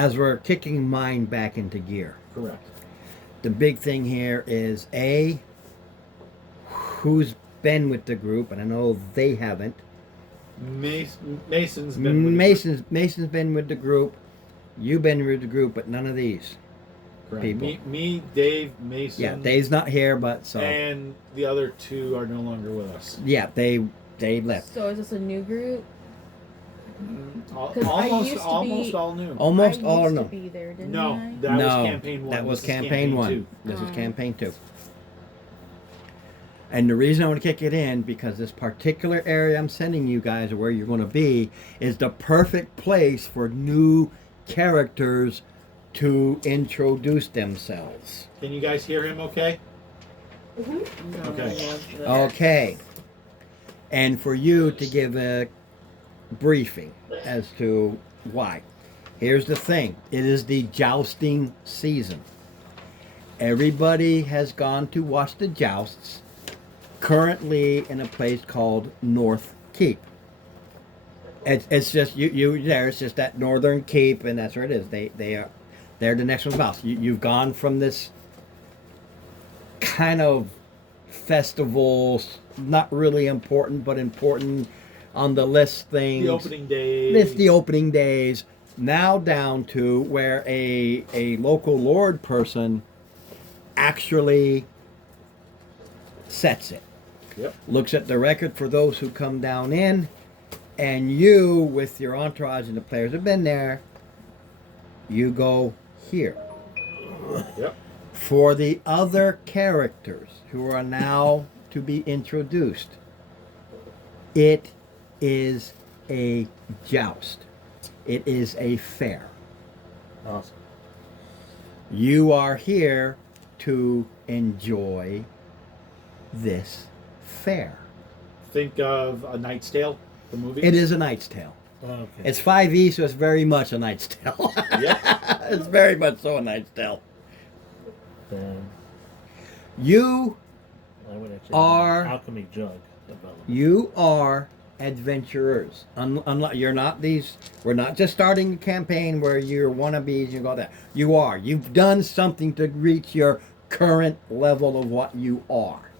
as we're kicking mine back into gear. Correct. The big thing here is who's been with the group, and I know they haven't. Mason's been with the group. Mason's been with the group. You've been with the group, but none of these people. Me, Dave, Mason. Yeah, Dave's not here, but so. And the other two are no longer with us. Yeah, they left. So is this a new group? Almost all new. Almost all used new. to be there, didn't No, I? that was campaign 1. That was This is campaign 1. 2. This is campaign 2. And the reason I want to kick it in, because this particular area I'm sending you guys, or where you're going to be, is the perfect place for new characters to introduce themselves. Can you guys hear him okay? Mm-hmm. Okay. Okay. And for you to give a briefing as to why. Here's the thing. It is the jousting season. Everybody has gone to watch the jousts, currently in a place called North Keep. It's just you there. It's just that Northern Keep, and that's where it is. They're the next one's mouse. You've gone from this kind of festival, not really important, but important on the list things. The opening days. It's the opening days. Now down to where a local lord person actually sets it. Yep. Looks at the record for those who come down in, and you, with your entourage and the players have been there, you go here. Yep. For the other characters who are now to be introduced, it is a joust. It is a fair. Awesome. You are here to enjoy this fair. Think of A Knight's Tale, the movie. It is a Knight's Tale. Okay. It's 5e, so it's very much a Knight's Tale. Yep. It's very much so a Knight's Tale. Then You I would actually Are- alchemy jug development. You are adventurers. You're not these. We're not just starting a campaign where you're wannabes. You go there. You are. You've done something to reach your current level of what you are.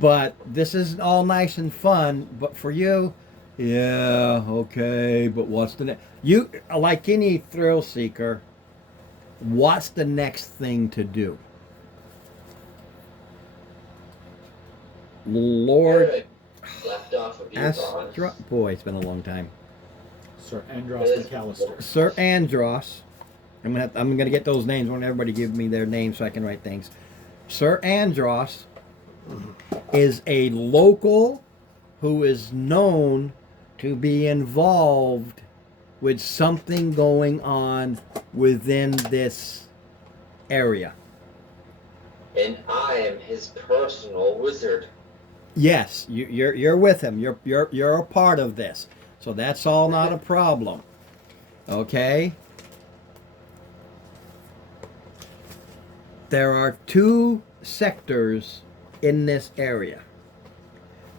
But this is all nice and fun. But for you, yeah, okay. But what's the next? You, like any thrill seeker, what's the next thing to do? Lord Left off of you, Boy, it's been a long time. Sir Andros McAllister. Sir Andros. I'm gonna get those names. I want everybody to give me their names so I can write things. Sir Andros is a local who is known to be involved with something going on within this area. And I am his personal wizard. Yes, you're with him. You're a part of this, so that's all not a problem. Okay. There are 2 sectors in this area: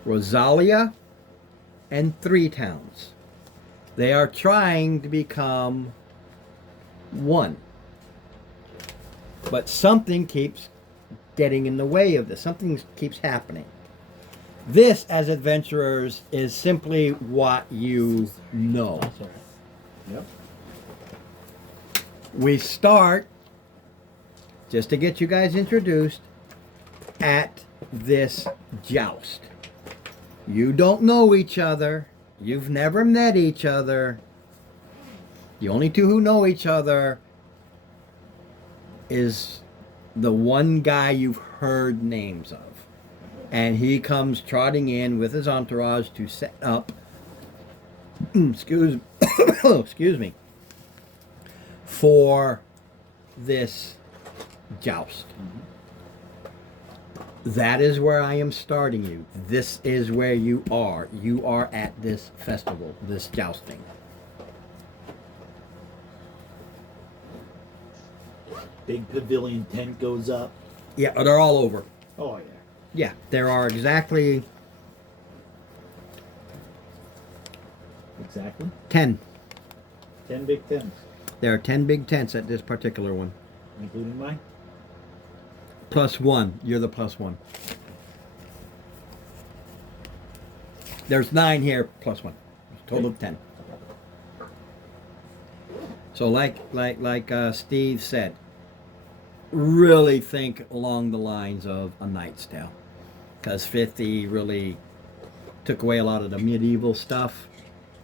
Rosalia and 3 Towns. They are trying to become one, but something keeps getting in the way of this. Something keeps happening. This, as adventurers, is simply what you know. That's all right. Yep. We start, just to get you guys introduced, at this joust. You don't know each other. You've never met each other. The only 2 who know each other is the one guy you've heard names of. And he comes trotting in with his entourage to set up, excuse me, for this joust. That is where I am starting you. This is where you are. You are at this festival, this jousting. Big pavilion tent goes up. Yeah, they're all over. Oh, yeah. Yeah, there are exactly Exactly. 10. 10 big tens, There are 10 big tents at this particular one. including mine. +1. You're the +1. There's 9 here, +1. Total of 10. So like Steve said, really think along the lines of A Knight's Tale. Because 50 really took away a lot of the medieval stuff,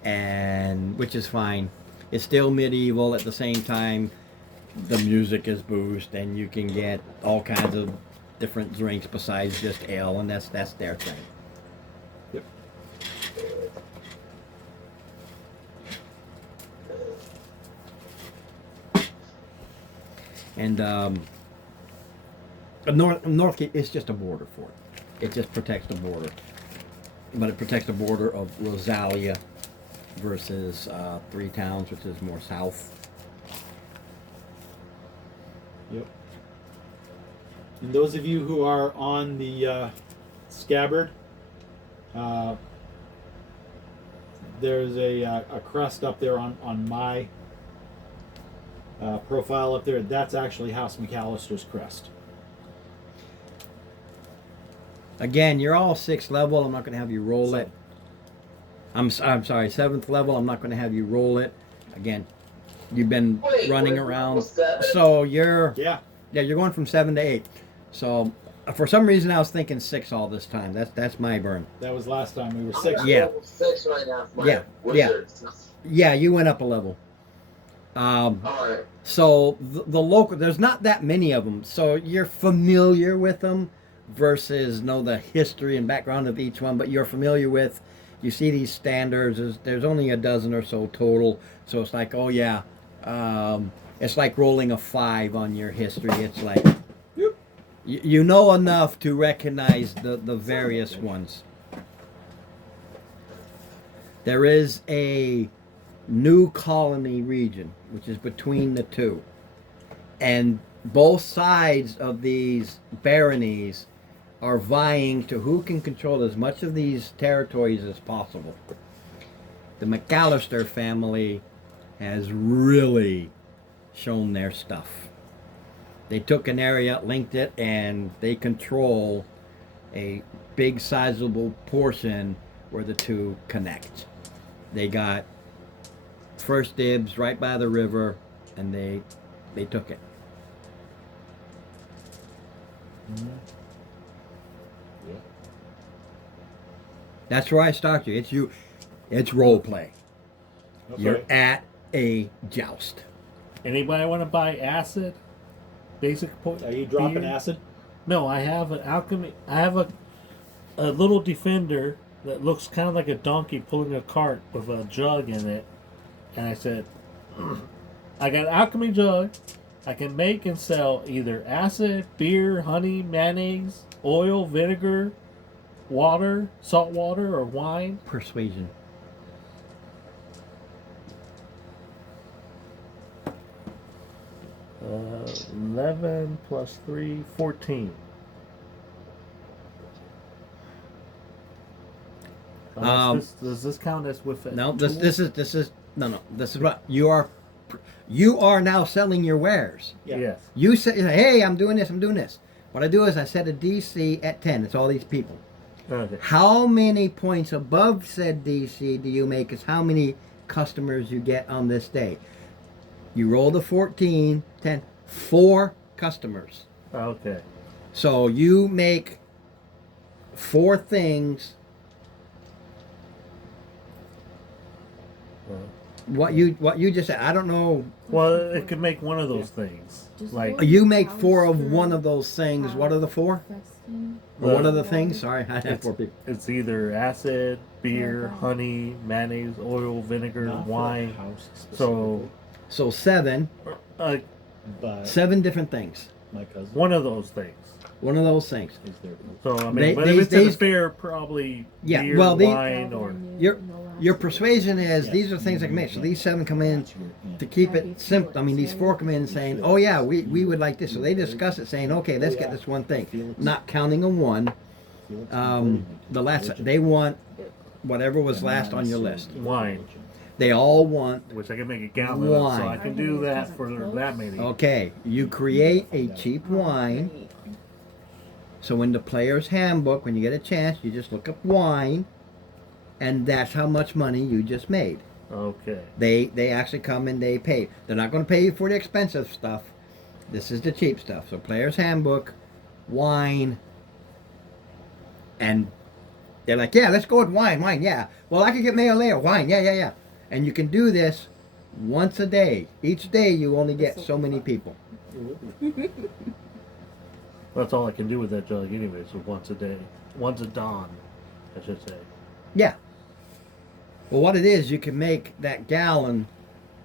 and which is fine. It's still medieval at the same time. The music is boosted, and you can get all kinds of different drinks besides just ale, and that's their thing. Yep. And Northgate is just a border fort. It just protects the border, but it protects the border of Rosalia versus Three Towns, which is more south. Yep. And those of you who are on the scabbard, there's a crest up there on my profile up there. That's actually House McAllister's crest. Again, you're all 6th level. I'm not going to have you roll it. I'm sorry, 7th level. I'm not going to have you roll it. Again, you've been Wait, running we're around, almost 7? so you're Yeah. you're going from 7 to 8. So for some reason, I was thinking 6 all this time. That's my burn. That was last time we were 6. Yeah. Level 6 right now for my Yeah, wizards. Yeah, you went up a level. Alright. So the local, there's not that many of them. So you're familiar with them versus know the history and background of each one, but you're familiar with. You see these standards. There's only a dozen or so total. So it's like, oh yeah, it's like rolling a 5 on your history. It's like you know enough to recognize the various ones. There is a new colony region, which is between the two. And both sides of these baronies are vying to who can control as much of these territories as possible. The McAllister family has really shown their stuff. They took an area, linked it, and they control a big sizable portion where the two connect. They got first dibs right by the river, and they took it. Yeah. That's where I start you. It's you. It's role play. Okay. You're at a joust. Anybody want to buy acid? Basic point. Are you dropping beer? acid? No, I have an alchemy. I have a little defender that looks kind of like a donkey pulling a cart with a jug in it. And I said, I got an alchemy jug. I can make and sell either acid, beer, honey, mayonnaise, oil, vinegar, water, salt water, or wine. Persuasion. Uh, 11 plus 3, 14. Does this count as with a No, tool? this is what you are. You are now selling your wares. Yeah. Yes. You say, hey, I'm doing this. What I do is I set a DC at 10. It's all these people. Okay. How many points above said DC do you make is how many customers you get on this day. You roll the 14, 10, 4 customers. Okay. So you make 4 things. What you just said, I don't know. Well, it could make one of those things. Just Like, roll. You make 4 of one of those things. What are the 4? Festin. Or what are the things? Sorry, I have 4 people. it's either acid, beer, Okay. honey, mayonnaise, oil, vinegar, Not for the wine. house So, So 7 but 7 different things. my cousin one of those things. One of those things. is there. So, I mean, They- but these- if it's in these- a fair, probably Yeah, beer, well, wine, or... Your persuasion is Yes. these are things I can make. So these 7 come in That's your- to keep That'd be it simple. I mean, these 4 come in You saying, feel "Oh it. yeah, we would like this." So they discuss it, saying, "Okay, let's get this one thing." Not counting a 1. Feel it's The last religion. they want whatever was And last not on your necessarily list. Wine. They all want. Which I can make a gallon of, so I Wine. can do that for that many. Okay, you create a cheap wine. So in the player's handbook, when you get a chance, you just look up wine, and that's how much money you just made. Okay. They actually come and they pay. They're not going to pay you for the expensive stuff. This is the cheap stuff. So player's handbook, wine, and they're like, yeah, let's go with wine, yeah. Well, I could get mayo later, wine, yeah. And you can do this once a day. Each day you only get so many people. That's all I can do with that jug anyway, so once a day. Once a dawn, I should say. Yeah. Well, what it is, you can make that gallon,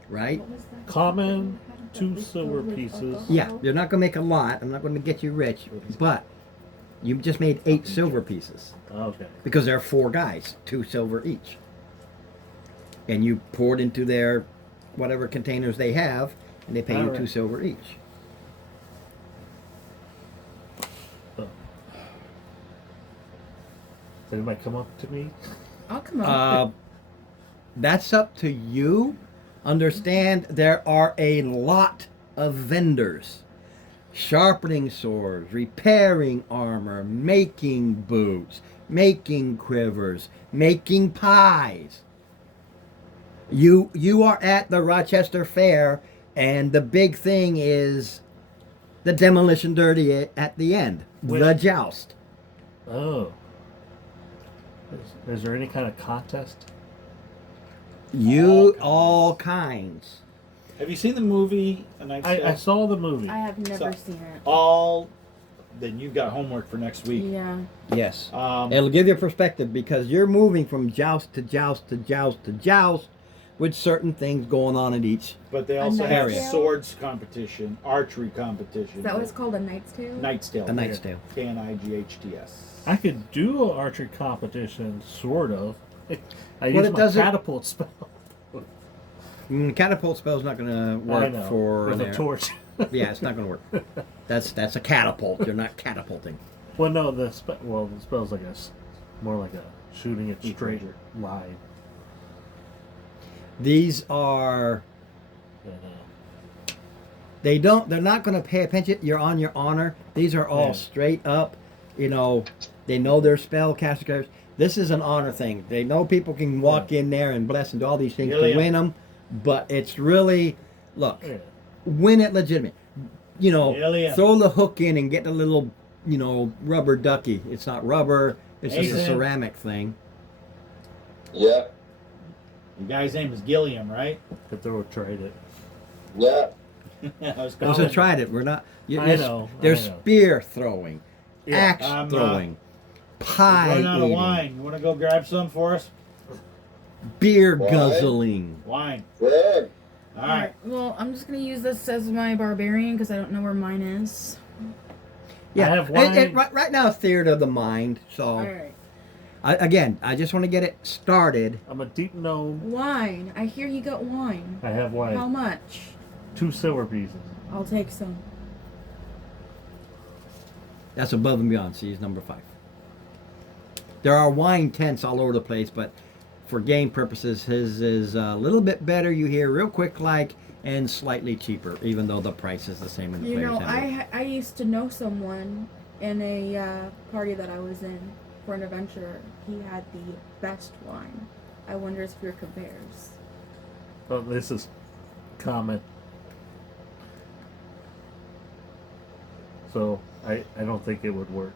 right? Common, 2 silver pieces. Yeah, you're not going to make a lot. I'm not going to get you rich, but you just made 8 silver pieces Okay. because there are 4 guys, 2 silver each. And you pour it into their whatever containers they have, and they pay you Alright. 2 silver each. Did anybody come up to me? I'll come up. That's up to you. Understand there are a lot of vendors. Sharpening swords, repairing armor, making boots, making quivers, making pies. You are at the Rochester Fair, and the big thing is the demolition derby at the end, Wait. the joust. Oh. Is there any kind of contest? All kinds. Have you seen the movie A Knight's Tale? I saw the movie. I have never So- seen it. Then you've got homework for next week. Yeah. Yes. Um, It'll give you a perspective because you're moving from joust to joust to joust to joust with certain things going on in each. but they A also have Knight's Tale? swords competition, archery competition. Is that what it's called? A Knight's Tale? Knight's Tale. A Knight's Tale. K-N-I-G-H-T-S. I could do an archery competition, sort of. I Well, use it my doesn't- catapult spell. Catapult spell's not going to I work know, for with an a arrow. torch. Yeah, it's not going to work. That's a catapult. You're not catapulting. Well, no, the spell's like more like a shooting it straight line. These are. And, They're not going to pay attention. You're on your honor. These are all Yeah. straight up. They know their spell casters. This is an honor thing. They know people can walk in there and bless and do all these things Yeah. to win them, but it's really look, yeah. win it legitimate. Yeah. Throw the hook in and get the little rubber ducky. It's not rubber. It's just a Nathan. ceramic thing. Yeah, The guy's name is Gilliam, right? Could throw a tried it. yeah. I was Those calling who tried it. We're not. I know, There's I know. spear throwing, Yeah, axe I'm, throwing, pie running out of eating, wine. You want to go grab some for us? beer Wine? guzzling. Wine. Good. All right. Well, I'm just gonna use this as my barbarian because I don't know where mine is. Yeah, I have wine. right now it's theater of the mind. So All right. I just want to get it started. I'm a deep gnome. Wine. I hear you got wine. I have wine. How much? 2 silver pieces. I'll take some. That's above and beyond. See, he's number 5. There are wine tents all over the place, but for game purposes, his is a little bit better. You hear real quick, and slightly cheaper, even though the price is the same in the You player's know, handbook. I used to know someone in a party that I was in for an adventure. He had the best wine. I wonder if your compares. Oh, this is common. So I don't think it would work.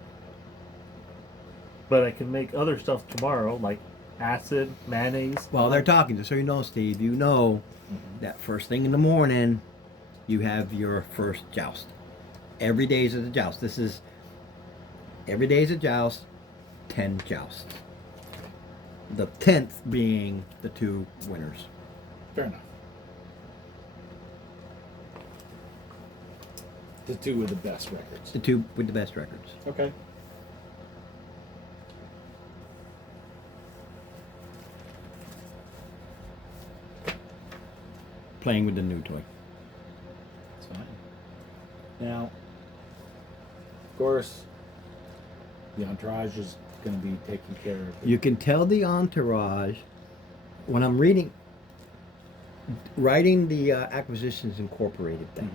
But I can make other stuff tomorrow, like acid, mayonnaise. Well, they're talking to, so you know, Steve. You know that first thing in the morning, you have your first joust. Every day is a joust. Every day is a joust. 10 jousts. The 10th being the 2 winners. Fair enough. The 2 with the best records. The 2 with the best records. Okay. Playing with the new toy. That's fine. Now, of course, the entourage is going to be taking care of it. You can tell the entourage when I'm reading. writing the Acquisitions Incorporated thing,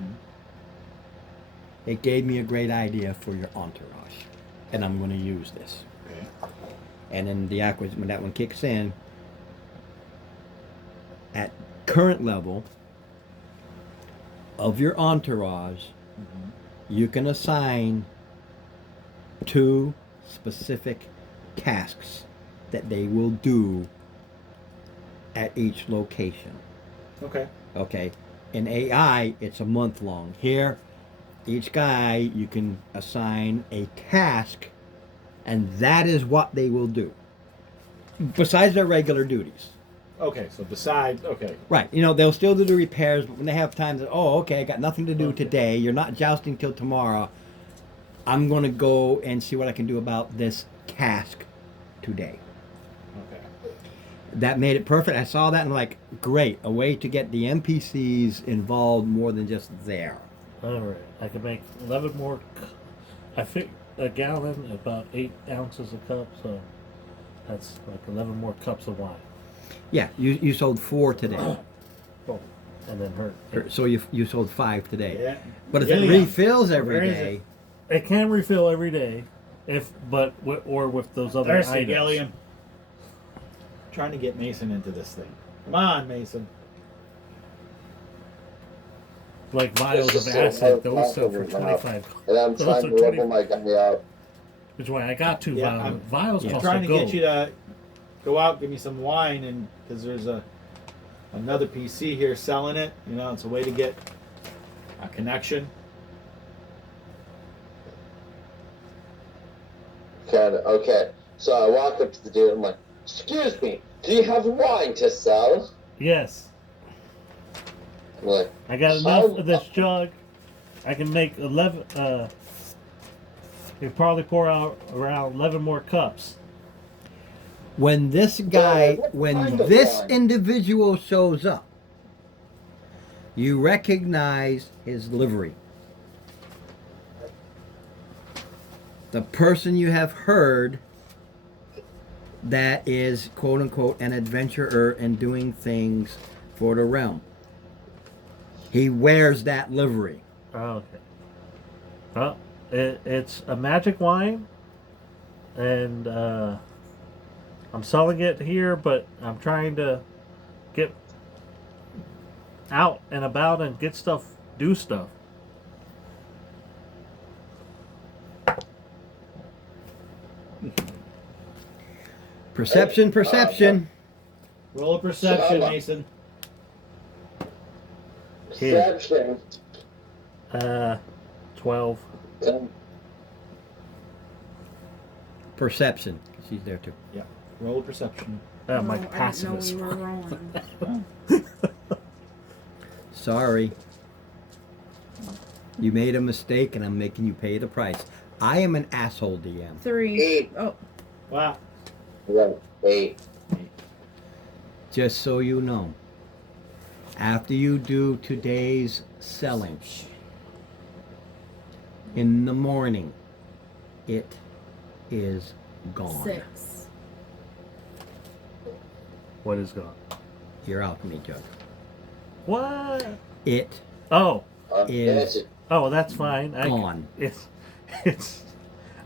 it gave me a great idea for your entourage, and I'm going to use this. Okay. And then the acquisition, when that one kicks in, at current level of your entourage, you can assign 2 specific tasks that they will do at each location. Okay. Okay. In AI, it's a month long. Here, each guy, you can assign a task, and that is what they will do. Besides their regular duties. Okay. So besides, okay. Right. You know, they'll still do the repairs, but when they have time to, oh, okay, I got nothing to do today. You're not jousting till tomorrow. I'm going to go and see what I can do about this task today. Okay. That made it perfect. I saw that and I'm like, great, a way to get the NPCs involved more than just there. All right, I can make 11 more. I think a gallon, about 8 ounces a cup, so that's like 11 more cups of wine. Yeah, you sold 4 today. Oh, and then her. So you sold 5 today. Yeah. But if Yeah, it yeah. refills every Where is day, It can refill every day, or with those other Thirsty, items. Gillian. Trying to get Mason into this thing. Come on, Mason. Like vials of acid, those sell for 25. And I'm Those trying are to level 20. my guy out. Which way I got 2 Yeah, vials. I'm- Vials I'm cost trying a to gold. get you to go out, give me some wine, and because there's another PC here selling it. You know, it's a way to get a connection. Okay. So I walk up to the dude. I'm like, "Excuse me, do you have wine to sell?" Yes, I'm like, I got enough of this jug. I can make 11. You probably pour out around 11 more cups. when this guy, what when kind of this wine? individual shows up, you recognize his livery. The person you have heard that is quote unquote an adventurer and doing things for the realm. He wears that livery. Oh, okay. Well, it's a magic wine, and I'm selling it here, but I'm trying to get out and about and get stuff, do stuff. Perception. Roll a perception, Shut up. Mason. Here. Perception. 12. Perception. She's there too. Yeah. Roll a perception. My No, I passive didn't is. know we were rolling. Sorry. You made a mistake and I'm making you pay the price. I am an asshole DM. 3. 8. Oh, Wow. Right. 8. Just so you know. After you do today's selling, in the morning, it is gone. 6. What is gone? Your alchemy jug. What? It Oh, is oh, that's fine. gone. It's.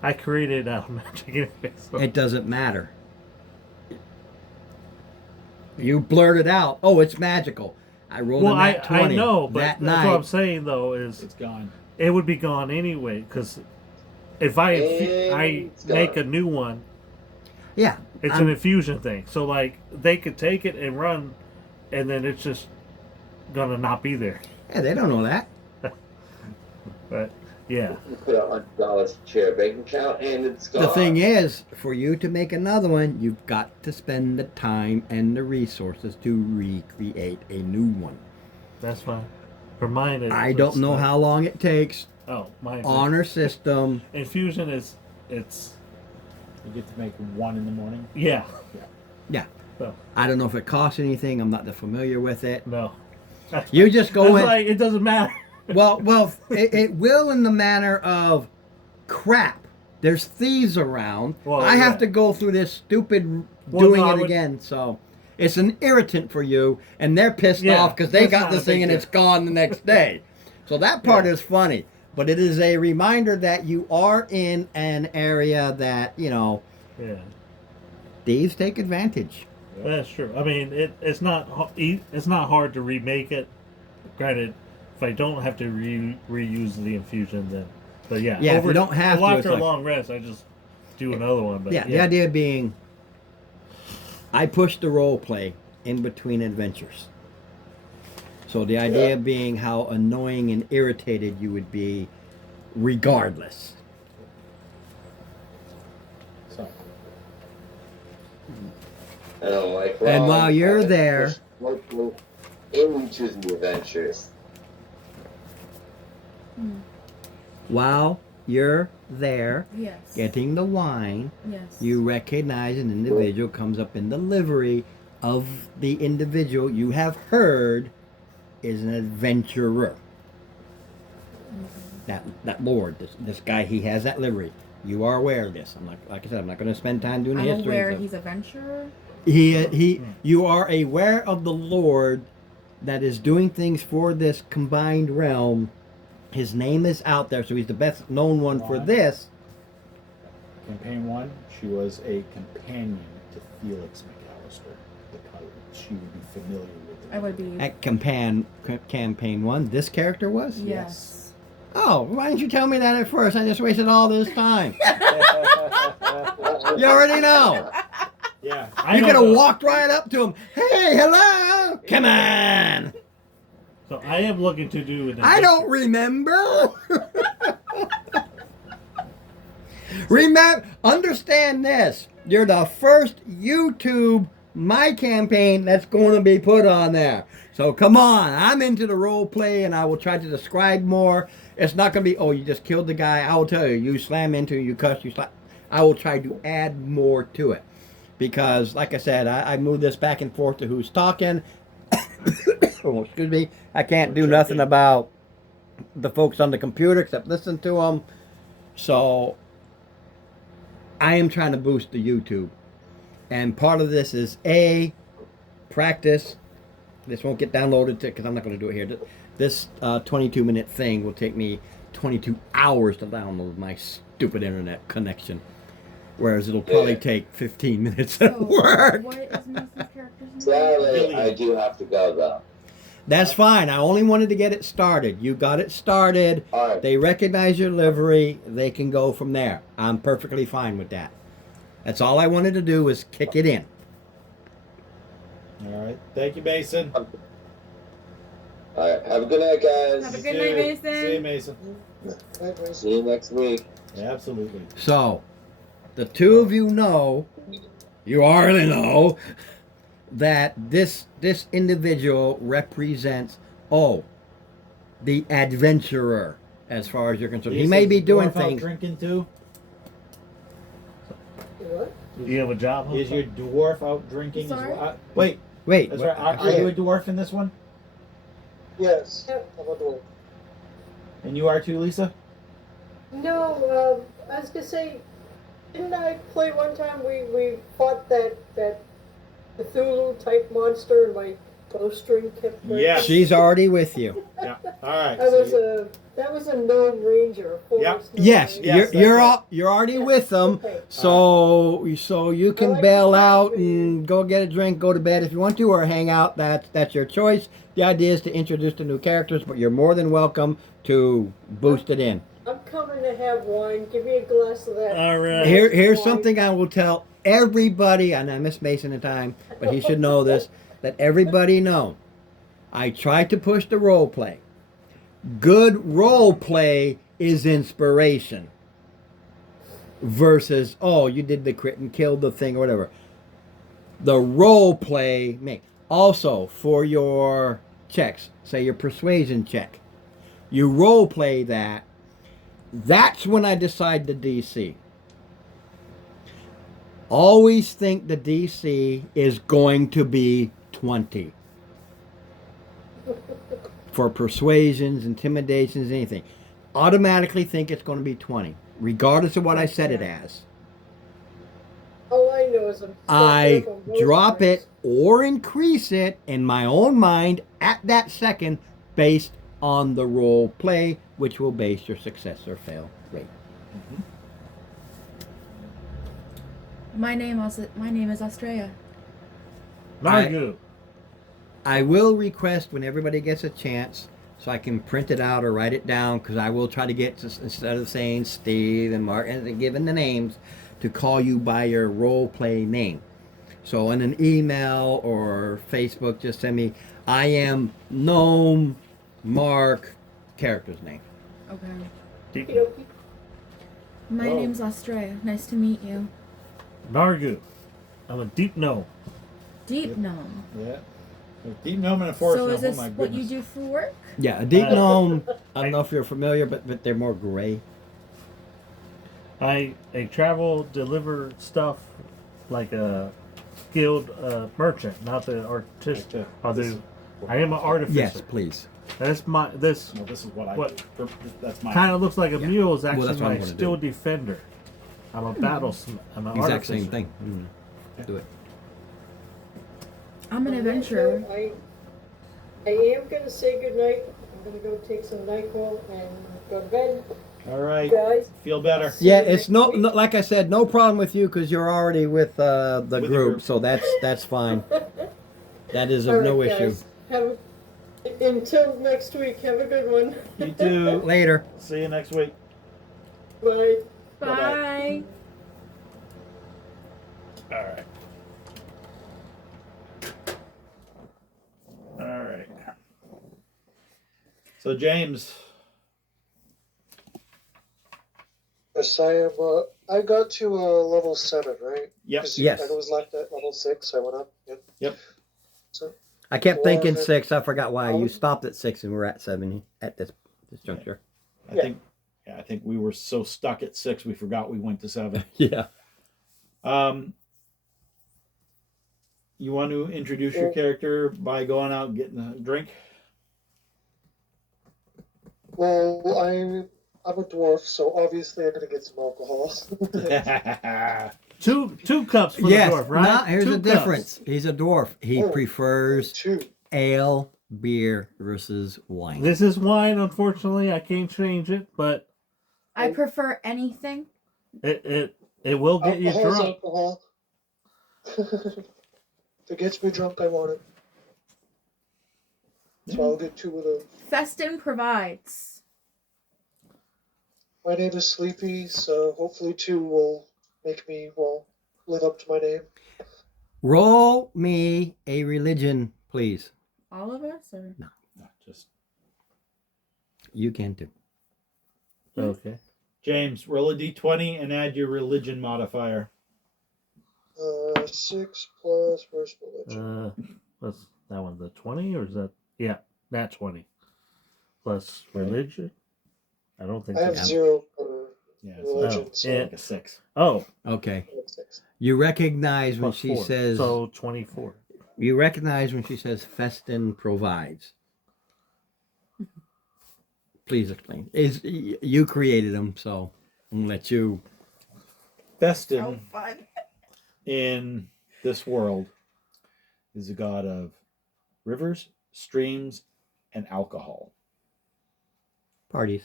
I created magic anyway. So. It doesn't matter. You blurted out, "Oh, it's magical." I rolled Well, a I nat 20 know, but that that's what I'm night. saying though is It's gone. it would be gone anyway because if I It's make gone. a new one, Yeah, it's I'm- an infusion thing. So like they could take it and run, and then it's just gonna not be there. yeah, they don't know that. But yeah, You put $100 to your bank account and it's gone. The thing is, for you to make another one, you've got to spend the time and the resources to recreate a new one. that's fine. For mine, I don't know how long it takes. Oh, mine. Honor system. Infusion is it's You get to make 1 in the morning. yeah. Yeah. So, I don't know if it costs anything. I'm not that familiar with it. no. You just go That's in. like, it doesn't matter. Well, it will in the manner of crap. There's thieves around. Well, I have yeah. to go through this stupid Well, doing no, I it would- again. So, It's an irritant for you, and they're pissed Yeah, off because they that's got not this a thing big and deal. it's gone the next day. So that part is funny, but it is a reminder that you are in an area that, you know, Yeah. thieves take advantage. That's true. I mean, it's not hard to remake it. Granted, if I don't have to reuse the infusion, then. But yeah, Yeah, if you don't have to, after it's a like- long rest, I just do another one. But Yeah, the idea being, I push the role play in between adventures. So the idea being how annoying and irritated you would be regardless. So, And like, And while Ron, you're I there- pushed multiple into the adventures. While you're there Yes. getting the wine, Yes. you recognize an individual comes up in the livery of the individual you have heard is an adventurer. That lord, this guy, he has that livery. You are aware of this. I'm like I said, I'm not going to spend time doing the I'm history. aware and he's a venturer. you are aware of the lord that is doing things for this combined realm. His name is out there, so he's the best known one for Right. this. campaign 1, she was a companion to Felix McAllister, the pirate. She would be familiar with it. I would be. At campaign 1, this character was? Yes. Oh, why didn't you tell me that at first? I just wasted all this time. You already know. Yeah. You know could have the- walked right up to him. Hey, hello. Come on. So I am looking to do. I don't remember. Remember, understand this. You're the first YouTube my campaign that's going to be put on there. So come on, I'm into the role play, and I will try to describe more. It's not going to be, oh, you just killed the guy. I will tell you, you slam into, you cuss, you slap. I will try to add more to it. Because, like I said, I move this back and forth to who's talking. Oh, excuse me. I can't do nothing about the folks on the computer except listen to them. So I am trying to boost the YouTube. And part of this is practice. This won't get downloaded because I'm not going to do it here. This 22-minute thing will take me 22 hours to download my stupid internet connection. Whereas it'll probably take 15 minutes at So, work. what is Macy's character's name? Sadly, I do have to go though. That's fine. I only wanted to get it started. You got it started. Alright. They recognize your livery. They can go from there. I'm perfectly fine with that. That's all I wanted to do was kick it in. All right. Thank you, Mason. Alright, have a good night, guys. Have a good night, Mason. See you, Mason. See you next week. Yeah, absolutely. So, the two of you know, you already know, that this individual represents, the adventurer, as far as you're concerned. He may be doing Dwarf out things. drinking too. Do you have a job? Is your dwarf out drinking? as Sorry? well? Wait, Wait, that's right. Are you a dwarf in this one? Yes. I'm a dwarf. And you are too, Lisa? No, I was gonna say, didn't I play one time we fought that Cthulhu type monster and my bowstring kept breaking? Yes. she's already with you. Yeah. All right. That was a known ranger. Yep. Yes, Yes, you're already with them. Okay. So you I can like bail to out play. and go get a drink, go to bed if you want to, or hang out. That's your choice. The idea is to introduce the new characters, but you're more than welcome to boost it in. I'm coming to have wine. Give me a glass of that. All right. Here's Wine. something I will tell everybody, and I miss Mason in time, but he should know this. Let everybody know. I try to push the role play. Good role play is inspiration. Versus, you did the crit and killed the thing or whatever. The role play make. Also, for your checks, say your persuasion check, you role play that. That's when I decide the DC. Always think the DC is going to be 20. For persuasions, intimidations, anything. Automatically think it's going to be 20, regardless of what I set it as. All I know is I'm I stocked up on both drop it drinks. or increase it in my own mind at that second based on the role play, which will base your success or fail rate. My name is Australia. Margu. I will request when everybody gets a chance so I can print it out or write it down, because I will try to get, instead of saying Steve and Mark and giving the names, to call you by your role play name. So in an email or Facebook, just send me, I am Gnome Mark, character's name. Okay. Okey-dokey. My Whoa. name's Australia. Nice to meet you. Margu. I'm a deep gnome. Deep Yep. gnome. Yeah. A deep gnome and a forest So gnome. is this Oh my what you goodness. do for work? Yeah, a deep gnome. I don't know if you're familiar, but they're more gray. I travel, deliver stuff like a skilled merchant, not the artist. Like I'll this do. is what I am an artificer. Yes, please. That's my this No, this is what I What? do. That's my kind of looks like a Yeah. mule is Well, actually that's what I'm my gonna steel do. defender. I'm a battlesmith. I'm an Exact artificer. same thing. Do it. I'm an On that adventurer. note, I am gonna say goodnight. I'm gonna go take some NyQuil and go to bed. All right. Guys, Feel better. Yeah, it's no, like I said, no problem with you because you're already with the With the group, group. so that's fine. That is all of no right, issue. guys. Until next week. Have a good one. You too. Later. See you next week. Bye. Bye. All right. All right. So James, Yes, I am. I got to level 7, right? yep. 'Cause Yes. I was left at level 6. I went up. Yep. Yep. So I kept Or thinking if it- 6. I forgot why. You Oh. stopped at 6 and we're at 7 at this juncture. I think we were so stuck at 6 we forgot we went to 7. Yeah. You want to introduce your character by going out and getting a drink? well, I'm a dwarf, so obviously I'm gonna get some alcohol. Two cups for Yes. the dwarf, right? Now, here's Two the cups. difference. He's a dwarf. He Oh, prefers 2. ale, beer versus wine. This is wine. Unfortunately, I can't change it, but I prefer anything. it will get you Alcohol's drunk. alcohol. If it gets me drunk, I want it. So I'll get 2 of those. Festin provides. My name is Sleepy, so hopefully 2 will make me, live up to my name. Roll me a religion, please. All of us, or No, just You can too. Okay. James, roll a d20 and add your religion modifier. 6 plus first religion. What's that one? The 20 or is that? Yeah, that 20 plus religion. I don't think I have so. 0 for Yeah, so religion, Oh, so yeah. like a 6. Oh, Okay. I have 6. You recognize when plus she 4. says So 24. you recognize when she says Festin provides. Please explain. Is you created them, so I'm gonna let you. Festin fun. in this world is a god of rivers, streams, and alcohol. Parties.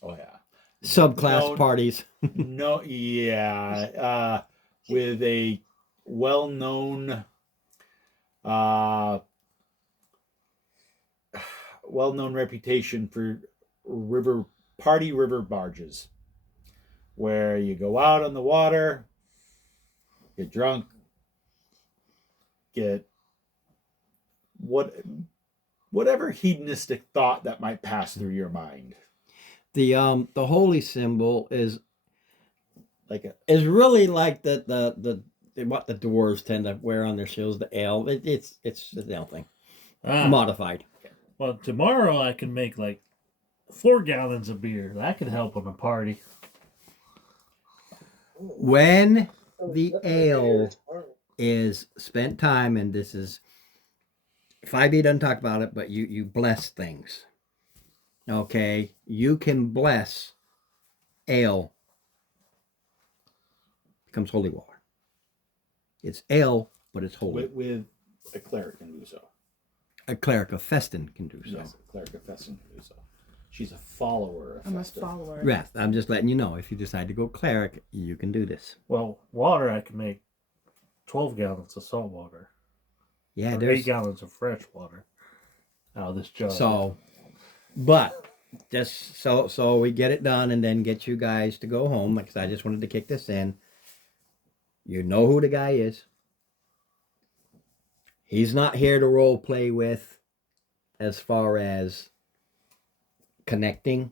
Oh yeah. Subclass No. parties. No, yeah, with a well-known, reputation for river barges, where you go out on the water, get drunk, get whatever hedonistic thought that might pass through your mind, The holy symbol is like a really like the what the dwarves tend to wear on their shields, the ale. It's the ale thing. Modified. Well, tomorrow I can make like 4 gallons of beer. That could help on a party. When the That's ale tomorrow. is spent time, and this is 5e doesn't talk about it, but you bless things. Okay, you can bless ale. Becomes holy water. It's ale, but it's holy. With a cleric can do so. A cleric of Festin can do so. Yes, a cleric of Festin can do so. She's a follower of I'm a Festin. follower. Yes, I'm just letting you know. If you decide to go cleric, you can do this. Well, water I can make 12 gallons of salt water. Yeah, Or there's 8 gallons of fresh water out of this jug. so, but just so we get it done and then get you guys to go home. Because I just wanted to kick this in. You know who the guy is. He's not here to role play with, as far as connecting.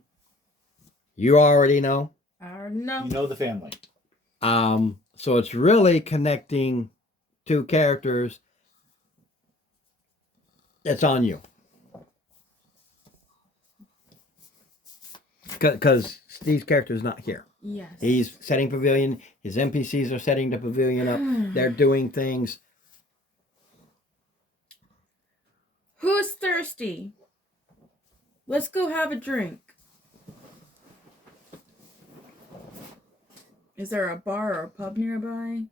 You already know. I already know. You know the family. So it's really connecting two characters. It's on you. Because Steve's character is not here. Yes. He's setting pavilion. His NPCs are setting the pavilion up. They're doing things. Who's thirsty? Let's go have a drink. Is there a bar or a pub nearby?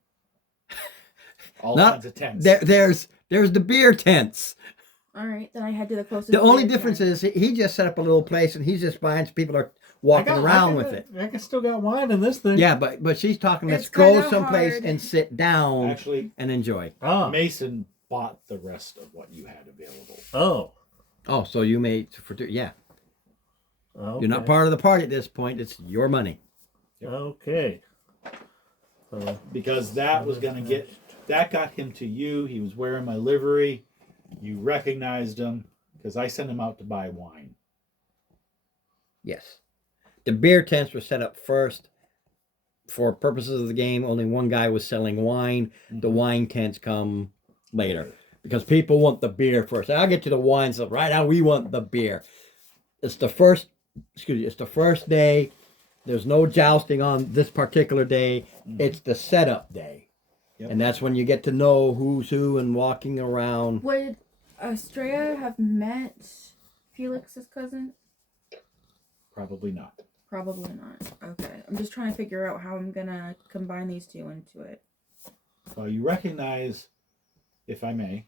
All Not- kinds of tents. There's the beer tents. All right, then I head to the closest. The only beer difference tent. is he just set up a little place and he's just buying. People are walking around with it. I can still got wine in this thing. Yeah, but she's talking. Let's It's go kinda someplace hard. and sit down Actually, and enjoy. Oh. Mason bought the rest of what you had available. Oh. Oh, so you made yeah. Okay. You're not part of the party at this point. It's your money. Okay. Because that was going to that got him to you. He was wearing my livery. You recognized him because I sent him out to buy wine. Yes. The beer tents were set up first. For purposes of the game, only one guy was selling wine. The wine tents come later. Because people want the beer first. I'll get to the wine stuff. Right now, we want the beer. It's the first day. There's no jousting on this particular day. It's the setup day. Yep. And that's when you get to know who's who and walking around. Would Estrella have met Felix's cousin? Probably not. Probably not. Okay. I'm just trying to figure out how I'm gonna combine these two into it. You recognize, if I may,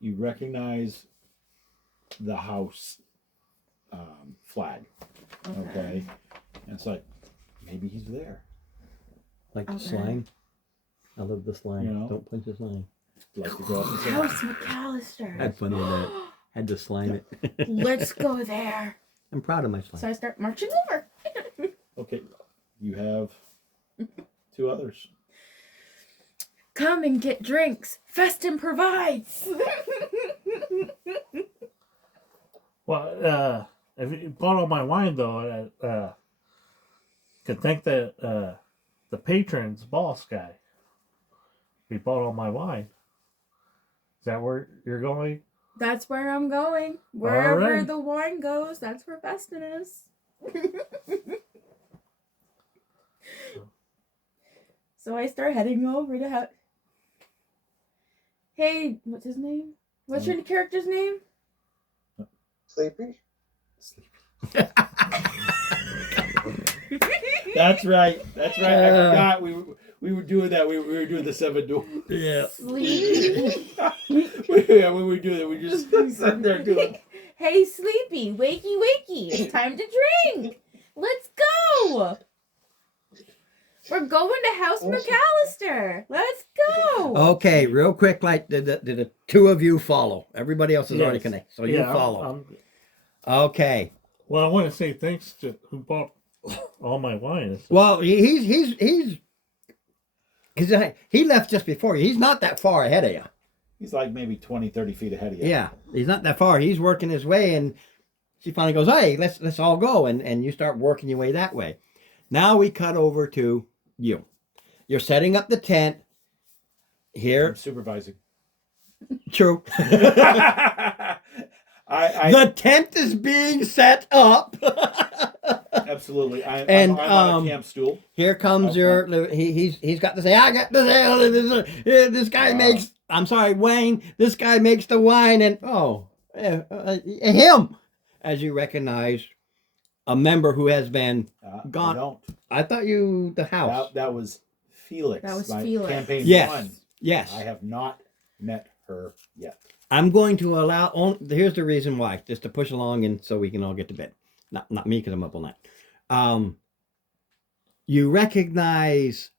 you recognize the house flag. Okay. And it's like, maybe he's there. Like Okay. the slime. I love the slime. You know? Don't punch the slime. Like to go up and say, House McAllister. Had fun with that. Had to slime it. Let's go there. I'm proud of my slime. So I start marching over. okay, you have two others. Come and get drinks. Festin provides. Well, if you bought all my wine, though, could thank the patron's boss guy. He bought all my wine. Is that where you're going? That's where I'm going. Wherever right. the wine goes, that's where Festin is. So I start heading over to Hey, what's his name? What's your character's name? Sleepy? That's right. That's right. I forgot we were doing that. We were doing the seven door. Yeah. Sleepy. Yeah, when we do that, we just sit there doing. Hey, Sleepy, wakey, wakey. It's time to drink. Let's go. We're going to House McAllister. Let's go. Okay, real quick, like did the two of you follow? Everybody else is Yes. already connected, so you Yeah, follow. Okay. Well, I want to say thanks to who bought all my wine. Well, he's because he left just before you. He's not that far ahead of you. He's like maybe 20, 30 feet ahead of you. Yeah, he's not that far. He's working his way, and she finally goes, "Hey, let's all go," and you start working your way that way. Now we cut over to you. You're setting up the tent here. I'm supervising. True. The tent is being set up. Absolutely. I'm And, on a camp stool. Here comes your. He's got to say, I got this. This guy makes. I'm sorry, Wayne. This guy makes the wine, and him, as you recognize, a member who has been gone. I don't. I thought you the house. That was Felix. That was my Felix. Campaign Yes. one. Yes. I have not met her yet. I'm going to allow. Here's the reason why, just to push along and so we can all get to bed. Not me because I'm up all night. You recognize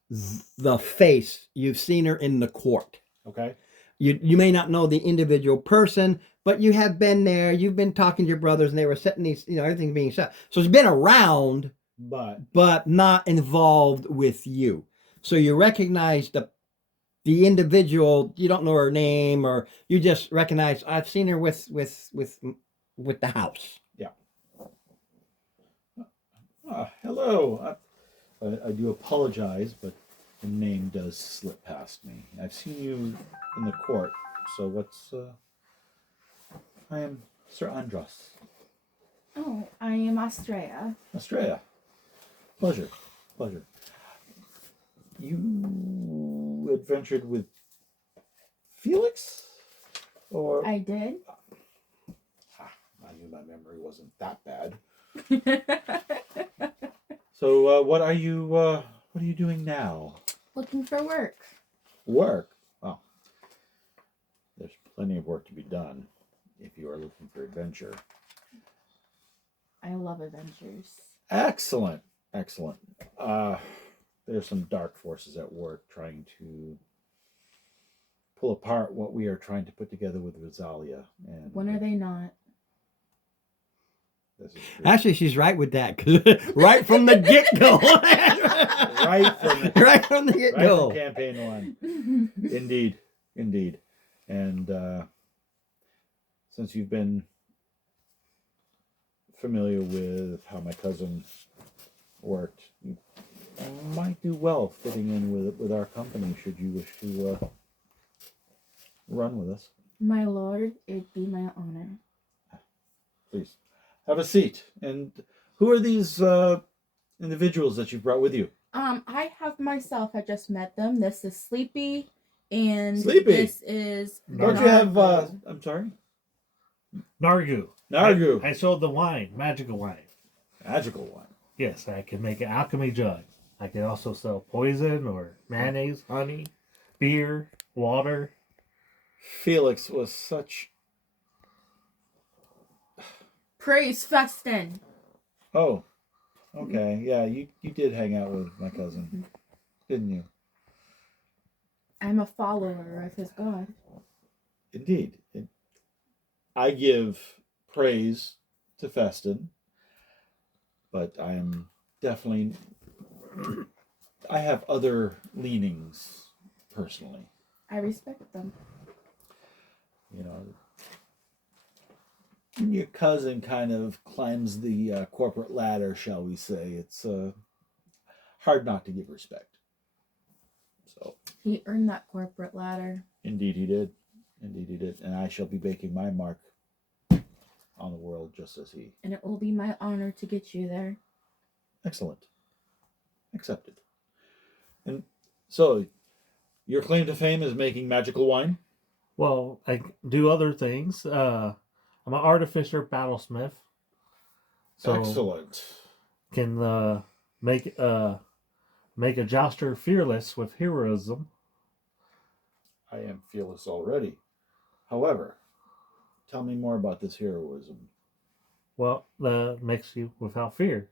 the face. You've seen her in the court. Okay. You may not know the individual person, but you have been there. You've been talking to your brothers, and they were setting these. Everything's being shot. So it's been around, but not involved with you. So you recognize the individual. You don't know her name, or you just recognize I've seen her with the house. Yeah. Hello. I do apologize, but the name does slip past me. I've seen you in the court. So what's I am Sir Andros. Oh, I am Astrea. Australia. Pleasure. You adventured with Felix? Or I did. I knew my memory wasn't that bad. So what are you doing now? Looking for work. Work? Oh. There's plenty of work to be done if you are looking for adventure. I love adventures. Excellent. There's some dark forces at work trying to pull apart what we are trying to put together with Rosalia. And When are they not? This is true. Actually, she's right with that. 'Cause right from the get-go. right from the get-go. Right from campaign 1. Indeed. And since you've been familiar with how my cousin worked, you might do well fitting in with our company should you wish to run with us. My lord, it'd be my honor. Please have a seat. And who are these individuals that you brought with you? I have myself. I just met them. This is Sleepy, and Sleepy. this is. Don't you have? I'm sorry. Nargu. I sold the wine, magical wine. Magical wine. Yes, I can make an alchemy jug. I can also sell poison or mayonnaise, honey, beer, water. Felix was such. Praise Festin. Oh, okay. Yeah, you did hang out with my cousin, didn't you? I'm a follower of his god. Indeed. I give praise to Festin, but I am definitely. I have other leanings personally. I respect them. You know, your cousin kind of climbs the corporate ladder, shall we say. It's hard not to give respect. So He earned that corporate ladder. Indeed he did. And I shall be making my mark on the world just as he. And it will be my honor to get you there. Excellent. Accepted. And so, your claim to fame is making magical wine? Well, I do other things. I'm an artificer, battlesmith. So Excellent. Can make a jouster fearless with heroism. I am fearless already. However, tell me more about this heroism. Well, that makes you without fear.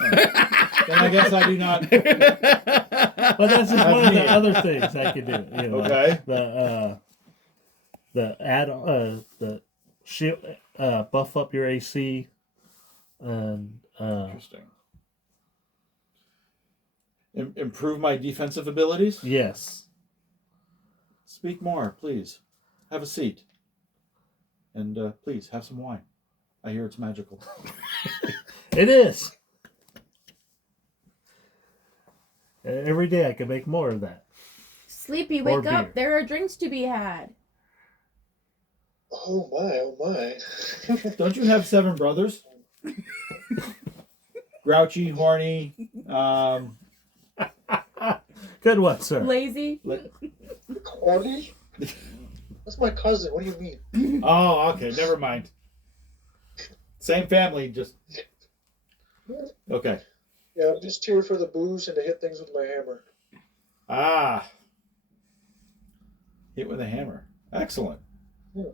Then I guess I do not. But that's just one of the other things I could do. You know, Okay. The shield, buff up your AC, and Interesting. Improve my defensive abilities? yes. Speak more, please. Have a seat. And please, have some wine. I hear it's magical. It is. Every day I can make more of that. Sleepy, Or wake up. beer. There are drinks to be had. Oh my. Don't you have 7 brothers? Grouchy, horny, Good one, sir. Lazy. Corny? That's my cousin. What do you mean? Oh, okay, never mind. Same family, just okay. Yeah, I'm just here for the booze and to hit things with my hammer. Ah, Hit with a hammer. Excellent. Yeah.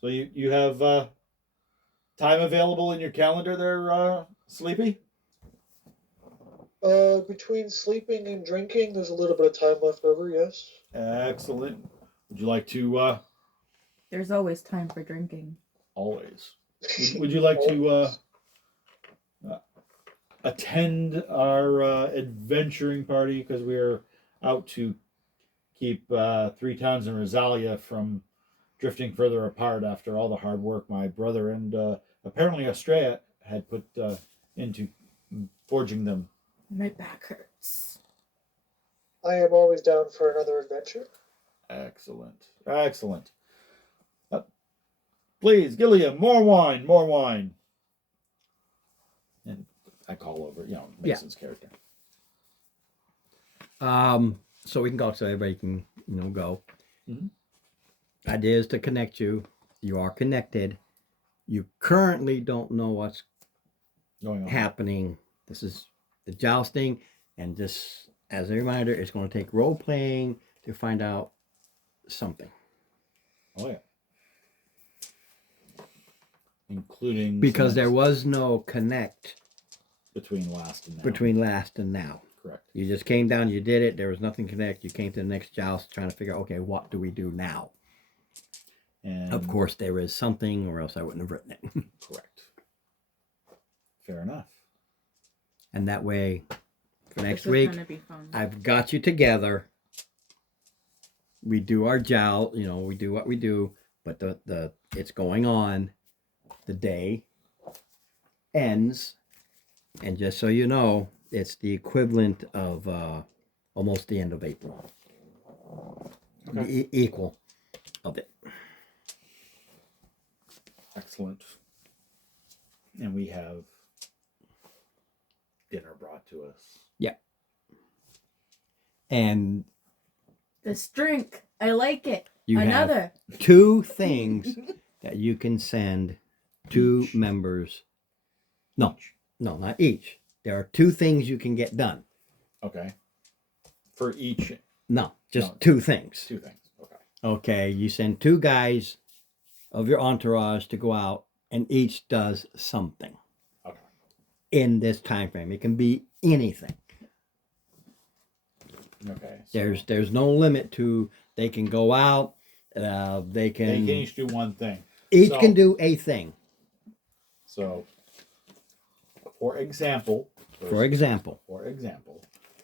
So you have time available in your calendar there, Sleepy? Between sleeping and drinking, there's a little bit of time left over, yes. Excellent. Would you like to There's always time for drinking. always? Would you like to attend our adventuring party, because we're out to keep 3 towns in Rosalia from drifting further apart after all the hard work my brother and apparently Australia had put into forging them. My back hurts. I am always down for another adventure. Excellent. Excellent. Please, Gilliam, more wine, more wine. And I call over, Mason's character. So we can go, so everybody can, go. Mhm. Idea is to connect you. You are connected. You currently don't know what's Going on. happening. This is the jousting, and just as a reminder, it's going to take role playing to find out something. Oh yeah. Including Because some there was no connect between last and now. between last and now. Correct. You just came down, you did it, there was nothing connect. You came to the next joust trying to figure out, okay, what do we do now? And Of course, there is something, or else I wouldn't have written it. correct. Fair enough. And that way, for next This is week, gonna be fun. I've got you together. We do our jowl, we do what we do, but the it's going on. The day ends, and just so you know, it's the equivalent of almost the end of April. Okay. The equal of it. Excellent. And we have dinner brought to us. And This drink, I like it. you have Another. 2 things that you can send to Each. members. No, not each. There are 2 things you can get done. Okay. For each No, just No. 2 things. 2 things. Okay. Okay, you send 2 guys of your entourage to go out, and each does something Okay. in this time frame. It can be anything. Okay. So There's no limit to, they can go out, they they can can each do one thing. each So- can do a thing. So, for example, For example,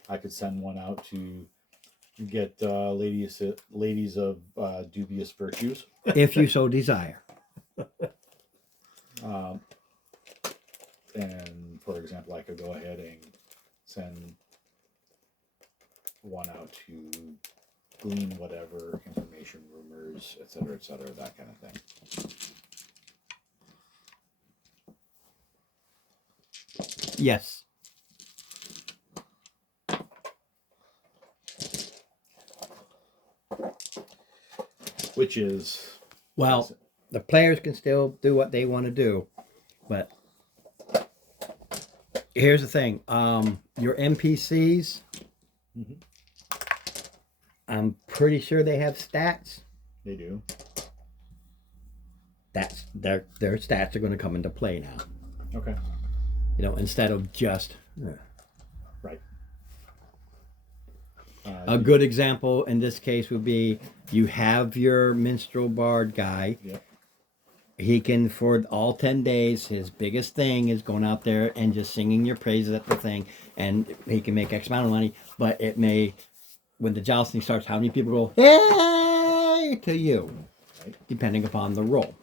I could send one out to get ladies of dubious virtues. if you so desire. And for example, I could go ahead and send one out to glean whatever information, rumors, etc., that kind of thing. Yes. Which is Well, the players can still do what they want to do, but here's the thing. Your NPCs, Mhm. I'm pretty sure they have stats. they do. That's their stats are going to come into play now. Okay. Instead of just Right. a good example in this case would be you have your minstrel bard guy. Yep. He can, for all 10 days, his biggest thing is going out there and just singing your praises at the thing, and he can make X amount of money, but it may, when the jousting starts, how many people go, hey, to you, Right. depending upon the role.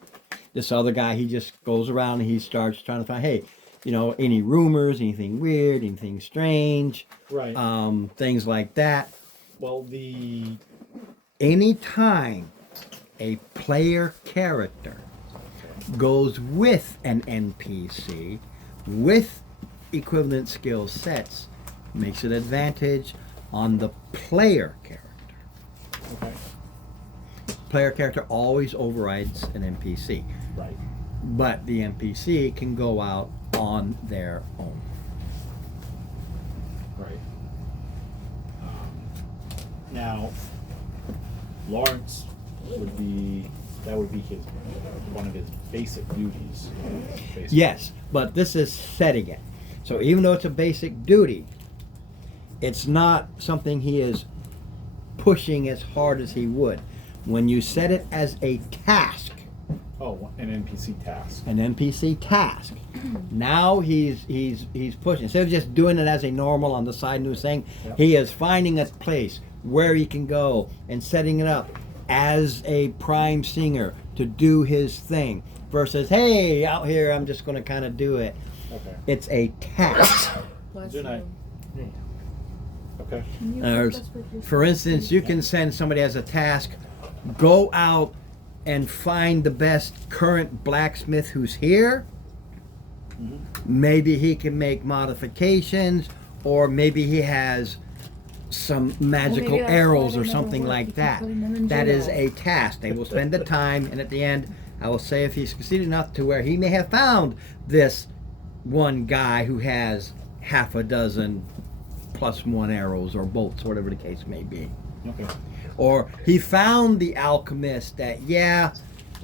This other guy, he just goes around and he starts trying to find, hey, any rumors, anything weird, anything strange, Right. things like that. Well, the Anytime a player character goes with an NPC with equivalent skill sets, makes an advantage on the player character. okay. Player character always overrides an NPC, Right. but the NPC can go out on their own. Right. Now, Lawrence would be his one of his basic duties. Basically. Yes, but this is setting it. So even though it's a basic duty, it's not something he is pushing as hard as he would. When you set it as a task, An NPC task. Now he's pushing. Instead of just doing it as a normal on the side news thing, Yep. he is finding a place where he can go and setting it up as a prime singer to do his thing. Versus, hey, out here I'm just going to kind of do it. Okay. It's a task. Bless Good night. you. Okay. Can you There's- help us with your For instance, you can send somebody as a task, go out and find the best current blacksmith who's here. Mhm. Maybe he can make modifications, or maybe he has some magical maybe that's arrows why or they never something work. You like keep that. putting them in That is jail. a task. They will spend the time, and at the end, I will say if he's succeeded enough to where he may have found this one guy who has half a dozen plus one arrows or bolts, whatever the case may be. Okay. Or he found the alchemist that, yeah,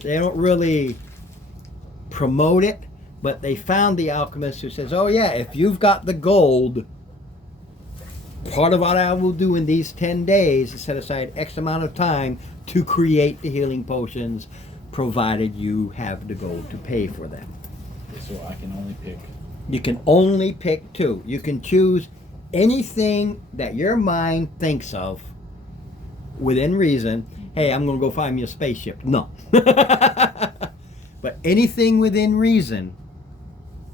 they don't really promote it, but they found the alchemist who says, oh yeah, if you've got the gold, part of what I will do in these 10 days is set aside X amount of time to create the healing potions, provided you have the gold to pay for them. So I can only pick. You can only pick two. You can choose anything that your mind thinks of within reason. Hey, I'm going to go find me a spaceship. No. But anything within reason,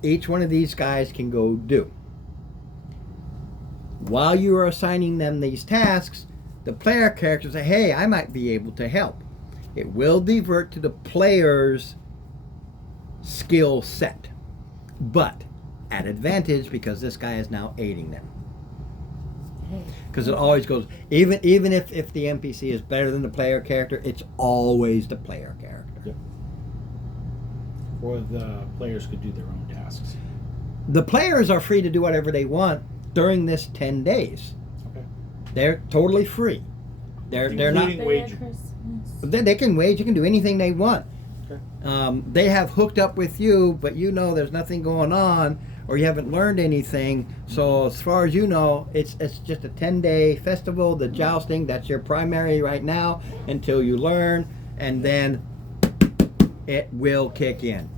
each one of these guys can go do. While you are assigning them these tasks, the player characters say, hey, I might be able to help. It will divert to the player's skill set, but at advantage because this guy is now aiding them. Because it always goes, even if the NPC is better than the player character, it's always the player character. Or the players could do their own tasks. The players are free to do whatever they want during this 10 days. Okay. They're totally free. They're not. Including wage. They can wage. You can do anything they want. Okay. They have hooked up with you, but you know there's nothing going on, or you haven't learned anything. So as far as you know, it's just a 10-day festival. The jousting, that's your primary right now until you learn, and then it will kick in.